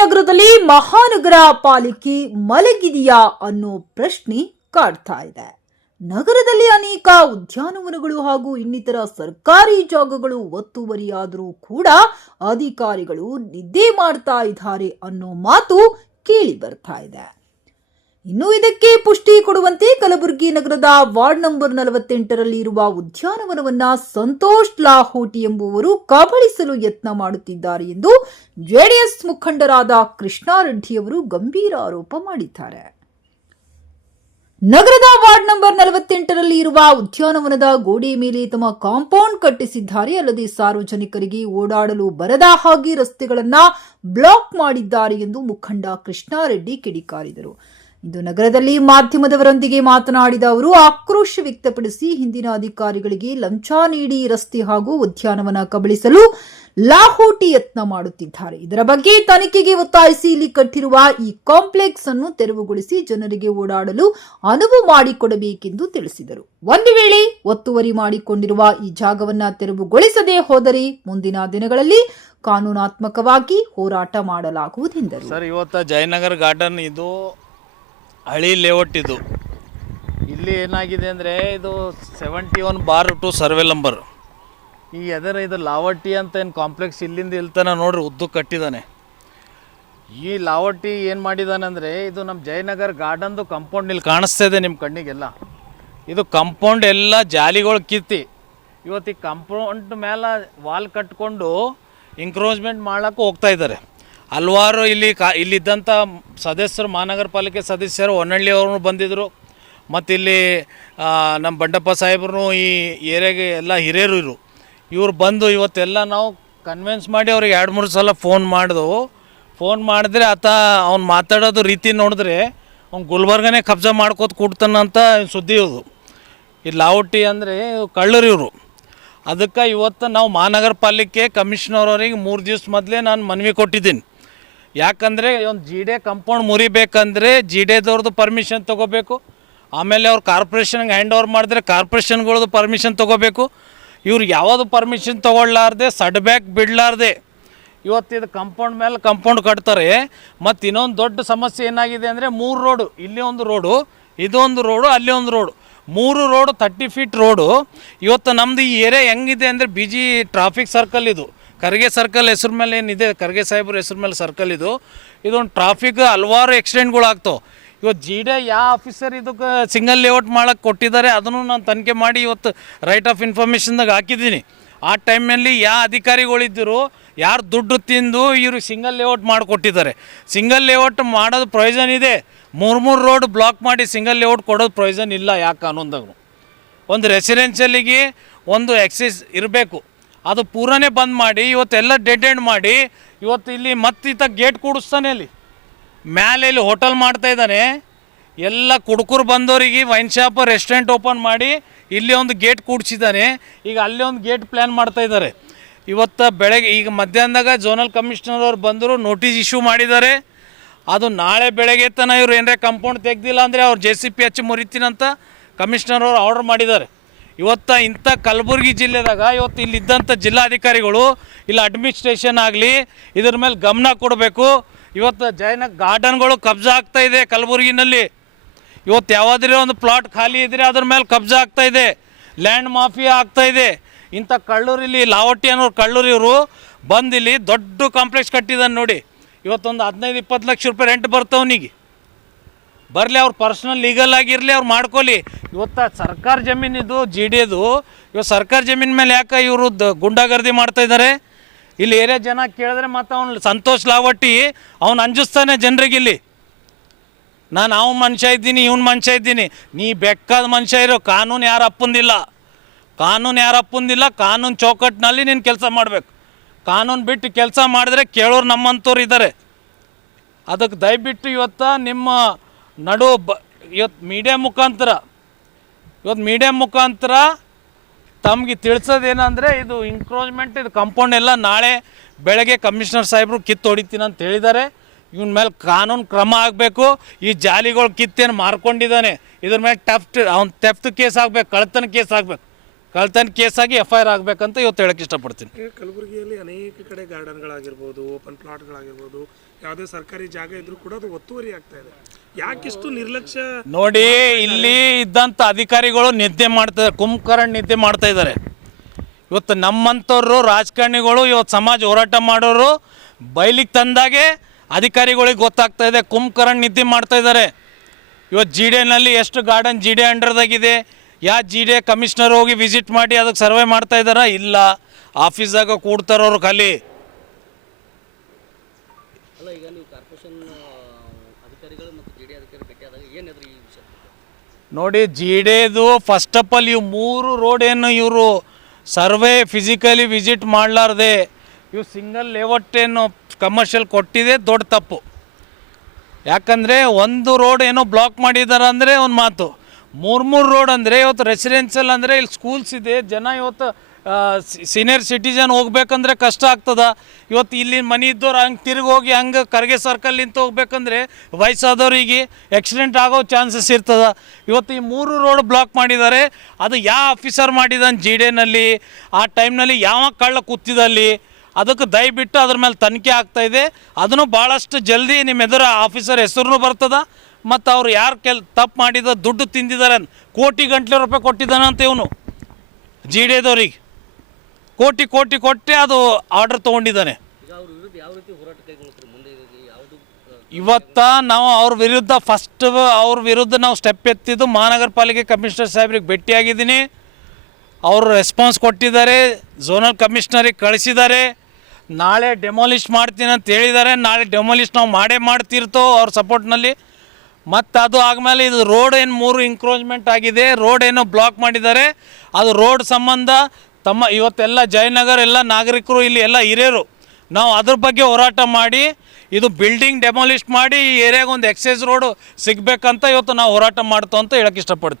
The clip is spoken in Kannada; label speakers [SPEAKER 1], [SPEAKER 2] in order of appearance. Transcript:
[SPEAKER 1] ನಗರದಲ್ಲಿ ಮಹಾನಗರ ಪಾಲಿಕೆ ಮಲಗಿದೆಯಾ ಅನ್ನೋ ಪ್ರಶ್ನೆ ಕಾಡ್ತಾ ಇದೆ. ನಗರದಲ್ಲಿ ಅನೇಕ ಉದ್ಯಾನವನಗಳು ಹಾಗೂ ಇನ್ನಿತರ ಸರ್ಕಾರಿ ಜಾಗಗಳು ಒತ್ತುವರಿಯಾದರೂ ಕೂಡ ಅಧಿಕಾರಿಗಳು ನಿದ್ದೆ ಮಾಡ್ತಾ ಇದ್ದಾರೆ ಅನ್ನೋ ಮಾತು ಕೇಳಿ ಬರ್ತಾ ಇದೆ. ಇನ್ನು ಇದಕ್ಕೆ ಪುಷ್ಟಿ ಕೊಡುವಂತೆ ಕಲಬುರಗಿ ನಗರದ ವಾರ್ಡ್ ನಂಬರ್ ನಲವತ್ತೆಂಟರಲ್ಲಿ ಇರುವ ಉದ್ಯಾನವನವನ್ನ ಸಂತೋಷ್ ಲಾಹೋಟಿ ಎಂಬುವರು ಕಬಳಿಸಲು ಯತ್ನ ಮಾಡುತ್ತಿದ್ದಾರೆ ಎಂದು ಜೆಡಿಎಸ್ ಮುಖಂಡರಾದ ಕೃಷ್ಣಾರೆಡ್ಡಿಯವರು ಗಂಭೀರ ಆರೋಪ ಮಾಡಿದ್ದಾರೆ. ನಗರದ ವಾರ್ಡ್ ನಂಬರ್ ನಲವತ್ತೆಂಟರಲ್ಲಿ ಇರುವ ಉದ್ಯಾನವನದ ಗೋಡೆ ಮೇಲೆ ತಮ್ಮ ಕಾಂಪೌಂಡ್ ಕಟ್ಟಿಸಿದ್ದಾರೆ. ಅಲ್ಲದೆ ಸಾರ್ವಜನಿಕರಿಗೆ ಓಡಾಡಲು ಬರದ ಹಾಗೆ ರಸ್ತೆಗಳನ್ನ ಬ್ಲಾಕ್ ಮಾಡಿದ್ದಾರೆ ಎಂದು ಮುಖಂಡ ಕೃಷ್ಣಾರೆಡ್ಡಿ ಕಿಡಿಕಾರಿದರು. ಇಂದು ನಗರದಲ್ಲಿ ಮಾಧ್ಯಮದವರೊಂದಿಗೆ ಮಾತನಾಡಿದ ಅವರು, ಆಕ್ರೋಶ ವ್ಯಕ್ತಪಡಿಸಿ ಹಿಂದಿನ ಅಧಿಕಾರಿಗಳಿಗೆ ಲಂಚ ನೀಡಿ ರಸ್ತೆ ಹಾಗೂ ಉದ್ಯಾನವನ ಕಬಳಿಸಲು ಲಾಹೋಟಿ ಯತ್ನ ಮಾಡುತ್ತಿದ್ದಾರೆ. ಇದರ ಬಗ್ಗೆ ತನಿಖೆಗೆ ಒತ್ತಾಯಿಸಿ ಇಲ್ಲಿ ಕಟ್ಟಿರುವ ಈ ಕಾಂಪ್ಲೆಕ್ಸ್ ಅನ್ನು ತೆರವುಗೊಳಿಸಿ ಜನರಿಗೆ ಓಡಾಡಲು ಅನುವು ಮಾಡಿಕೊಡಬೇಕೆಂದು ತಿಳಿಸಿದರು. ಒಂದು ವೇಳೆ ಒತ್ತುವರಿ ಮಾಡಿಕೊಂಡಿರುವ ಈ ಜಾಗವನ್ನ ತೆರವುಗೊಳಿಸದೆ ಹೋದರೆ ಮುಂದಿನ ದಿನಗಳಲ್ಲಿ ಕಾನೂನಾತ್ಮಕವಾಗಿ ಹೋರಾಟ ಮಾಡಲಾಗುವುದೆಂದರು
[SPEAKER 2] ಸರ್, ಇವತ್ತು ಜಯನಗರ್ ಗಾರ್ಡನ್ ಇದು ಹಳಿ ಲೇಔಟ್ ಇದು. ಇಲ್ಲಿ ಏನಾಗಿದೆ ಅಂದರೆ ಇದು seventy one bar two survey number ಈ ಎದರ ಇದು ಲಾವಟ್ಟಿ ಅಂತ ಏನು ಕಾಂಪ್ಲೆಕ್ಸ್ ಇಲ್ಲಿಂದ ಇಲ್ತನ ನೋಡ್ರಿ, ಉದ್ದು ಕಟ್ಟಿದ್ದಾನೆ ಈ ಲಾವಟ್ಟಿ ಏನು ಮಾಡಿದಾನೆ ಅಂದರೆ ಇದು ನಮ್ಮ ಜಯನಗರ್ ಗಾರ್ಡನ್ದು ಕಂಪೌಂಡ್ ಇಲ್ಲಿ ಕಾಣಿಸ್ತಾ ಇದೆ ನಿಮ್ಮ ಕಣ್ಣಿಗೆಲ್ಲ. ಇದು ಕಂಪೌಂಡ್ ಎಲ್ಲ ಜಾಲಿಗಳು ಕಿತ್ತಿ. ಇವತ್ತು ಈ ಕಂಪೌಂಡ್ ಮೇಲೆ ವಾಲ್ ಕಟ್ಕೊಂಡು ಎಂಕ್ರೋಚ್ಮೆಂಟ್ ಮಾಡೋಕ್ಕೂ ಹೋಗ್ತಾ ಇದ್ದಾರೆ ಹಲವಾರು ಇಲ್ಲಿ ಕಾ ಇಲ್ಲಿದ್ದಂಥ ಸದಸ್ಯರು, ಮಹಾನಗರ ಪಾಲಿಕೆ ಸದಸ್ಯರು ಹೊನ್ನಳ್ಳಿ ಅವರು ಬಂದಿದ್ದರು ಮತ್ತು ಇಲ್ಲಿ ನಮ್ಮ ಬಂಡಪ್ಪ ಸಾಹೇಬ್ರು ಈ ಏರಿಯಾಗೆ ಎಲ್ಲ ಹಿರಿಯರು ಇರು ಇವ್ರು ಬಂದು ಇವತ್ತೆಲ್ಲ ನಾವು ಕನ್ವಿನ್ಸ್ ಮಾಡಿ ಅವ್ರಿಗೆ ಎರಡು, ಮೂರು ಸಲ ಫೋನ್ ಮಾಡಿದೆವು ಫೋನ್ ಮಾಡಿದ್ರೆ ಆತ ಅವ್ನು ಮಾತಾಡೋದು ರೀತಿ ನೋಡಿದ್ರೆ ಅವ್ನು ಗುಲ್ಬರ್ಗನೇ ಕಬ್ಜಾ ಮಾಡ್ಕೋತ ಕೂಡ್ತಾನಂತ ಸುದ್ದಿ ಇವ್ದು ಈ ಲಾವುಟಿ ಅಂದರೆ ಕಳ್ಳರು ಇವರು. ಅದಕ್ಕೆ ಇವತ್ತು ನಾವು ಮಹಾನಗರ ಪಾಲಿಕೆ ಕಮಿಷನರ್ ಅವರಿಗೆ ಮೂರು ದಿವಸ ಮೊದಲೇ ನಾನು ಮನವಿ ಕೊಟ್ಟಿದ್ದೀನಿ. ಯಾಕಂದರೆ ಒಂದು ಜಿ ಡೆ ಕಂಪೌಂಡ್ ಮುರಿಬೇಕಂದ್ರೆ ಜಿ ಡೆದವ್ರದ್ದು ಪರ್ಮಿಷನ್ ತೊಗೋಬೇಕು. ಆಮೇಲೆ ಅವ್ರು ಕಾರ್ಪೊರೇಷನ್ಗೆ ಹ್ಯಾಂಡ್ ಓವರ್ ಮಾಡಿದ್ರೆ ಕಾರ್ಪೊರೇಷನ್ಗಳದ್ದು ಪರ್ಮಿಷನ್ ತೊಗೋಬೇಕು. ಇವ್ರು ಯಾವುದು ಪರ್ಮಿಷನ್ ತೊಗೊಳ್ಲಾರ್ದೆ ಸಡ್ ಬ್ಯಾಕ್ ಬಿಡಲಾರ್ದೆ. ಇವತ್ತು ಇದು ಕಂಪೌಂಡ್ ಮೇಲೆ ಕಂಪೌಂಡ್ ಕಟ್ತಾರೆ. ಮತ್ತು ಇನ್ನೊಂದು ದೊಡ್ಡ ಸಮಸ್ಯೆ ಏನಾಗಿದೆ ಅಂದರೆ ಮೂರು ರೋಡು, ಇಲ್ಲಿ ಒಂದು ರೋಡು, ಇದೊಂದು ರೋಡು, ಅಲ್ಲಿ ಒಂದು ರೋಡು. ಮೂರು ರೋಡು ತರ್ಟಿ ಫೀಟ್ ರೋಡು. ಇವತ್ತು ನಮ್ಮದು ಈ ಏರಿಯಾ ಹೆಂಗಿದೆ ಅಂದರೆ ಬಿಜಿ ಟ್ರಾಫಿಕ್ ಸರ್ಕಲ್ ಇದು. ಖರ್ಗೆ ಸರ್ಕಲ್ ಹೆಸ್ರ ಮೇಲೆ ಏನಿದೆ? ಕರ್ಗೆ ಸಾಹೇಬ್ರ ಹೆಸ್ರ ಮೇಲೆ ಸರ್ಕಲ್ ಇದು. ಇದೊಂದು ಟ್ರಾಫಿಕ್ ಹಲವಾರು ಆಕ್ಸಿಡೆಂಟ್ಗಳು ಆಗ್ತಾವೆ. ಇವತ್ತು ಜಿ ಡಿ ಯಾವ ಆಫೀಸರ್ ಇದಕ್ಕೆ ಸಿಂಗಲ್ ಲೇಔಟ್ ಮಾಡೋಕ್ಕೆ ಕೊಟ್ಟಿದ್ದಾರೆ ಅದನ್ನು ನಾನು ತನಿಖೆ ಮಾಡಿ ಇವತ್ತು ರೈಟ್ ಆಫ್ ಇನ್ಫಾರ್ಮೇಷನ್ದಾಗ ಹಾಕಿದ್ದೀನಿ. ಆ ಟೈಮಲ್ಲಿ ಯಾವ ಅಧಿಕಾರಿಗಳಿದ್ದರು ಯಾರು ದುಡ್ಡು ತಿಂದು ಇವರು ಸಿಂಗಲ್ ಲೇಔಟ್ ಮಾಡಿಕೊಟ್ಟಿದ್ದಾರೆ ಸಿಂಗಲ್ ಲೇಔಟ್ ಮಾಡೋದು ಪ್ರಯೋಜನ ಇದೆ. ಮೂರು ಮೂರು ರೋಡ್ ಬ್ಲಾಕ್ ಮಾಡಿ ಸಿಂಗಲ್ ಲೇಔಟ್ ಕೊಡೋದು ಪ್ರಯೋಜನ ಇಲ್ಲ ಯಾಕೆ ಕಾನೂನ್ದಾಗ ಒಂದು ರೆಸಿಡೆನ್ಷಿಯಲಿಗೆ ಒಂದು ಎಕ್ಸೈಸ್ ಇರಬೇಕು. ಅದು ಪೂರನೇ ಬಂದ್ ಮಾಡಿ, ಇವತ್ತೆಲ್ಲ ಡೆಡ್ ಎಂಡ್ ಮಾಡಿ, ಇವತ್ತು ಇಲ್ಲಿ ಮತ್ತಿತ್ತ ಗೇಟ್ ಕೂಡಿಸ್ತಾನೆ ಅಲ್ಲಿ. ಮ್ಯಾಲೆ ಇಲ್ಲಿ ಹೋಟೆಲ್ ಮಾಡ್ತಾ ಇದ್ದಾನೆ. ಎಲ್ಲ ಕುಡುಕರು ಬಂದವರಿಗೆ ವೈನ್ ಶಾಪ್ ರೆಸ್ಟೋರೆಂಟ್ ಓಪನ್ ಮಾಡಿ ಇಲ್ಲಿ ಒಂದು ಗೇಟ್ ಕೂಡಿಸಿದ್ದಾನೆ. ಈಗ ಅಲ್ಲಿ ಒಂದು ಗೇಟ್ ಪ್ಲ್ಯಾನ್ ಮಾಡ್ತಾ ಇದ್ದಾರೆ. ಇವತ್ತು ಬೆಳಗ್ಗೆ, ಈಗ ಮಧ್ಯಾಹ್ನದಾಗ ಝೋನಲ್ ಕಮಿಷನರ್ ಅವ್ರು ಬಂದರು ನೋಟಿಸ್ ಇಶ್ಯೂ ಮಾಡಿದ್ದಾರೆ. ಅದು ನಾಳೆ ಬೆಳಗ್ಗೆ ತನಕ ಇವ್ರು ಏನರೇ ಕಂಪೌಂಡ್ ತೆಗ್ದಿಲ್ಲ ಅಂದರೆ ಅವ್ರು ಜೆ ಸಿ ಪಿ ಹಚ್ಚಿ ಮುರಿತೀನಂತ ಕಮಿಷನರ್ ಅವರು ಆರ್ಡರ್ ಮಾಡಿದ್ದಾರೆ. ಇವತ್ತು ಇಂಥ ಕಲಬುರಗಿ ಜಿಲ್ಲೆದಾಗ ಇವತ್ತು ಇಲ್ಲಿದ್ದಂಥ ಜಿಲ್ಲಾಧಿಕಾರಿಗಳು, ಇಲ್ಲಿ ಅಡ್ಮಿನಿಸ್ಟ್ರೇಷನ್ ಆಗಲಿ, ಇದ್ರ ಮೇಲೆ ಗಮನ ಕೊಡಬೇಕು. ಇವತ್ತು ಜೈನ ಗಾರ್ಡನ್ಗಳು ಕಬ್ಜಾ ಆಗ್ತಾ ಇದೆ ಕಲಬುರಗಿನಲ್ಲಿ. ಇವತ್ತು ಯಾವುದೇ ಒಂದು ಪ್ಲಾಟ್ ಖಾಲಿ ಇದ್ರೆ ಅದ್ರ ಮೇಲೆ ಕಬ್ಜಾ ಆಗ್ತಾ ಇದೆ. ಲ್ಯಾಂಡ್ ಮಾಫಿಯಾ ಆಗ್ತಾ ಇದೆ. ಇಂಥ ಕಳ್ಳೂರು ಇಲ್ಲಿ ಲಾವಟ್ಟಿ ಅನ್ನೋರು ಕಳ್ಳೂರು ಇವರು ಬಂದು ಇಲ್ಲಿ ದೊಡ್ಡ ಕಾಂಪ್ಲೆಕ್ಸ್ ಕಟ್ಟಿದ್ದಾನೆ ನೋಡಿ. ಇವತ್ತೊಂದು ಹದಿನೈದು, ಇಪ್ಪತ್ತು ಲಕ್ಷ ರೂಪಾಯಿ ರೆಂಟ್ ಬರ್ತವನಿಗೆ ಬರಲಿ, ಅವ್ರು ಪರ್ಸ್ನಲ್ ಲೀಗಲ್ ಆಗಿರಲಿ, ಅವ್ರು ಮಾಡ್ಕೊಳ್ಳಿ ಇವತ್ತು ಸರ್ಕಾರ ಜಮೀನಿದು ಜಿ ಡಿ ಅದು ಇವತ್ತು ಸರ್ಕಾರ ಜಮೀನ್ ಮೇಲೆ ಯಾಕೆ ಇವರು ಗುಂಡಾಗರ್ದಿ ಮಾಡ್ತಾ ಇದ್ದಾರೆ ಇಲ್ಲಿ ಏರಿಯಾ ಜನ ಕೇಳಿದ್ರೆ ಮತ್ತು ಅವ್ನು ಸಂತೋಷ್ ಲಾವಟ್ಟಿ, ಅವ್ನು ಅಂಜಿಸ್ತಾನೆ ಜನರಿಗೆ ಇಲ್ಲಿ. ನಾನು ಅವ್ನು ಮನುಷ್ಯ ಇದ್ದೀನಿ, ಇವ್ನು ಮನುಷ್ಯ ಇದ್ದೀನಿ. ನೀ ಬೆಕ್ಕಾದ ಮನುಷ್ಯ ಇರೋ, ಕಾನೂನು ಯಾರು ಅಪ್ಪಂದಿಲ್ಲ. ಕಾನೂನು ಯಾರು ಅಪ್ಪಂದಿಲ್ಲ, ಕಾನೂನು ಚೌಕಟ್ಟಿನಲ್ಲಿ ನೀನು ಕೆಲಸ ಮಾಡಬೇಕು. ಕಾನೂನು ಬಿಟ್ಟು ಕೆಲಸ ಮಾಡಿದ್ರೆ ಕೇಳೋರು ನಮ್ಮಂಥವ್ರು ಇದ್ದಾರೆ ಅದಕ್ಕೆ ದಯವಿಟ್ಟು ಇವತ್ತು ನಿಮ್ಮ ನಡು ಬ ಇವತ್ತು ಮೀಡಿಯಾ ಮುಖಾಂತರ ಇವತ್ತು ಮೀಡಿಯಾ ಮುಖಾಂತರ ತಮಗೆ ತಿಳಿಸೋದೇನಂದರೆ ಇದು ಇನ್ಕ್ರೋಚ್ಮೆಂಟ್ ಇದು ಕಂಪೌಂಡ್ ಎಲ್ಲ ನಾಳೆ ಬೆಳಗ್ಗೆ ಕಮಿಷನರ್ ಸಾಹೇಬರು ಕಿತ್ತು ಹೊಡಿತೀನಿ ಅಂತ ಹೇಳಿದ್ದಾರೆ. ಇವನ ಮೇಲೆ ಕಾನೂನು ಕ್ರಮ ಆಗಬೇಕು. ಈ ಜಾಲಿಗಳು ಕಿತ್ತೇನು ಮಾರ್ಕೊಂಡಿದ್ದಾನೆ. ಇದ್ರ ಮೇಲೆ ಟಫ್ಟ್, ಅವ್ನು ತೆಫ್ತ್ ಕೇಸ್ ಆಗಬೇಕು ಕಳ್ತನ ಕೇಸ್ ಆಗಬೇಕು. ಕಳ್ತನ ಕೇಸಾಗಿ ಎಫ್ ಐ ಆರ್ ಆಗಬೇಕಂತ ಇವತ್ತು ಹೇಳಕ್ಕೆ ಇಷ್ಟಪಡ್ತೀನಿ.
[SPEAKER 3] ಈಗ ಕಲಬುರಗಿಯಲ್ಲಿ ಅನೇಕ ಕಡೆ ಗಾರ್ಡನ್ಗಳಾಗಿರ್ಬೋದು ಓಪನ್ ಪ್ಲಾಟ್ಗಳಾಗಿರ್ಬೋದು ಯಾವುದೇ ಸರ್ಕಾರಿ ಜಾಗ ಇದ್ರೂ ಕೂಡ ಅದು ಒತ್ತುವರಿ ಆಗ್ತಾ ಇದೆ. ಯಾಕಿಷ್ಟು ನಿರ್ಲಕ್ಷ್ಯ
[SPEAKER 2] ನೋಡಿ ಇಲ್ಲಿ ಇದ್ದಂಥ ಅಧಿಕಾರಿಗಳು ನಿದ್ದೆ ಮಾಡ್ತಾರೆ ಕುಂಭಕರ್ಣ ನಿದ್ದೆ ಮಾಡ್ತಾ ಇದ್ದಾರೆ. ಇವತ್ತು ನಮ್ಮಂಥವ್ರು ರಾಜಕಾರಣಿಗಳು ಇವತ್ತು ಸಮಾಜ ಹೋರಾಟ ಮಾಡೋರು ಬಯಲಿಗೆ ತಂದಾಗೆ ಅಧಿಕಾರಿಗಳಿಗೆ ಗೊತ್ತಾಗ್ತಾ ಇದೆ ಕುಂಭಕರ್ಣ ನಿದ್ದೆ ಮಾಡ್ತಾ ಇದ್ದಾರೆ. ಇವತ್ತು ಜಿ ಡಿನಲ್ಲಿ ಎಷ್ಟು ಗಾರ್ಡನ್ ಜಿ ಡಿ ಅಂಡರ್ದಾಗಿದೆ ಯಾ ಜಿ ಡಿ ಕಮಿಷ್ನರ್ ಹೋಗಿ ವಿಸಿಟ್ ಮಾಡಿ ಅದಕ್ಕೆ ಸರ್ವೆ ಮಾಡ್ತಾ ಇದ್ದಾರಾ? ಇಲ್ಲ. ಆಫೀಸ್ದಾಗ ಕೂಡ್ತಾರವ್ರು ಖಾಲಿ. ನೋಡಿ ಜಿ ಡಿದು ಫಸ್ಟ್ ಆಫ್ ಆಲ್ ಇವು ಮೂರು ರೋಡ್ ಏನು ಇವರು ಸರ್ವೆ ಫಿಸಿಕಲಿ ವಿಸಿಟ್ ಮಾಡಲಾರ್ದೆ ಇವು ಸಿಂಗಲ್ ಲೇಔಟ್ ಏನು ಕಮರ್ಷಿಯಲ್ ಕೊಟ್ಟಿದೆ ದೊಡ್ಡ ತಪ್ಪು. ಯಾಕಂದರೆ ಒಂದು ರೋಡ್ ಏನೋ ಬ್ಲಾಕ್ ಮಾಡಿದ್ದಾರೆ ಅಂದರೆ ಒಂದು ಮಾತು. ಮೂರು ಮೂರು ರೋಡ್ ಅಂದರೆ ಇವತ್ತು ರೆಸಿಡೆನ್ಷಿಯಲ್ ಅಂದರೆ ಇಲ್ಲಿ ಸ್ಕೂಲ್ಸ್ ಇದೆ. ಜನ ಇವತ್ತು ಸೀನಿಯರ್ ಸಿಟಿಜನ್ ಹೋಗ್ಬೇಕಂದ್ರೆ ಕಷ್ಟ ಆಗ್ತದ. ಇವತ್ತು ಇಲ್ಲಿ ಮನೆ ಇದ್ದವ್ರು ಹಂಗೆ ತಿರುಗಿ ಹೋಗಿ ಹಂಗೆ ಕರ್ಗೆ ಸರ್ಕಲ್ಲಿಂತ ಹೋಗ್ಬೇಕಂದ್ರೆ ವಯಸ್ಸಾದವ್ರಿಗೆ ಆಕ್ಸಿಡೆಂಟ್ ಆಗೋ ಚಾನ್ಸಸ್ ಇರ್ತದ. ಇವತ್ತು ಈ ಮೂರು ರೋಡ್ ಬ್ಲಾಕ್ ಮಾಡಿದ್ದಾರೆ. ಅದು ಯಾವ ಆಫೀಸರ್ ಮಾಡಿದಾನೆ ಜಿ ಡಿನಲ್ಲಿ ಆ ಟೈಮ್ನಲ್ಲಿ ಯಾವ ಕಳ್ಳ ಕೂತಿದಲ್ಲಿ ಅದಕ್ಕೆ ದಯವಿಟ್ಟು ಅದ್ರ ಮೇಲೆ ತನಿಖೆ ಆಗ್ತಾ ಇದೆ. ಅದನ್ನು ಭಾಳಷ್ಟು ಜಲ್ದಿ ನಿಮ್ಮ ಎದುರು ಆಫೀಸರ್ ಹೆಸರು ಬರ್ತದ. ಮತ್ತು ಅವ್ರು ಯಾರು ಕೆಲ್ ತಪ್ಪು ಮಾಡಿದ ದುಡ್ಡು ತಿಂದಿದ್ದಾರೆ ಕೋಟಿ ಗಂಟ್ಲೆ ರೂಪಾಯಿ ಕೊಟ್ಟಿದ್ದಾನೆ ಅಂತ ಇವನು. ಜಿ ಡಿದವ್ರಿಗೆ ಕೋಟಿ ಕೋಟಿ ಕೊಟ್ಟೆ ಅದು ಆರ್ಡರ್ ತೊಗೊಂಡಿದ್ದಾನೆ. ಇವತ್ತ ನಾವು ಅವ್ರ ವಿರುದ್ಧ ಫಸ್ಟ್ ಅವ್ರ ವಿರುದ್ಧ ನಾವು ಸ್ಟೆಪ್ ಎತ್ತಿದ್ದು ಮಹಾನಗರ ಪಾಲಿಕೆ ಕಮಿಷನರ್ ಸಾಹೇಬ್ರಿಗೆ ಭೇಟಿಯಾಗಿದ್ದೀನಿ. ಅವರು ರೆಸ್ಪಾನ್ಸ್ ಕೊಟ್ಟಿದ್ದಾರೆ ಝೋನಲ್ ಕಮಿಷನರಿಗೆ ಕಳಿಸಿದ್ದಾರೆ. ನಾಳೆ ಡೆಮಾಲಿಷ್ ಮಾಡ್ತೀನಿ ಅಂತ ಹೇಳಿದ್ದಾರೆ. ನಾಳೆ ಡೆಮಾಲಿಷ್ ನಾವು ಮಾಡೇ ಮಾಡ್ತಿರ್ತೋ ಅವ್ರ ಸಪೋರ್ಟ್ನಲ್ಲಿ ಮತ್ತು ಅದು ಆದಮೇಲೆ ಇದು ರೋಡ್ ಏನು ಮೂರು ಇಂಕ್ರೋಚ್ಮೆಂಟ್ ಆಗಿದೆ, ರೋಡ್ ಏನೋ ಬ್ಲಾಕ್ ಮಾಡಿದ್ದಾರೆ. ಅದು ರೋಡ್ ಸಂಬಂಧ ತಮ್ಮ ಇವತ್ತೆಲ್ಲ ಜಯನಗರ್ ಎಲ್ಲ ನಾಗರಿಕರು, ಇಲ್ಲಿ ಎಲ್ಲ ಹಿರಿಯರು, ನಾವು ಅದ್ರ ಬಗ್ಗೆ ಹೋರಾಟ ಮಾಡಿ, ಇದು ಬಿಲ್ಡಿಂಗ್ ಡೆಮಾಲಿಷ್ ಮಾಡಿ ಈ ಏರಿಯಾಗೆ ಒಂದು ಎಕ್ಸೈಸ್ ರೋಡು ಸಿಗಬೇಕಂತ ಇವತ್ತು ನಾವು ಹೋರಾಟ ಮಾಡ್ತೋ ಅಂತ ಹೇಳಕ್ಕೆ ಇಷ್ಟಪಡ್ತೀನಿ.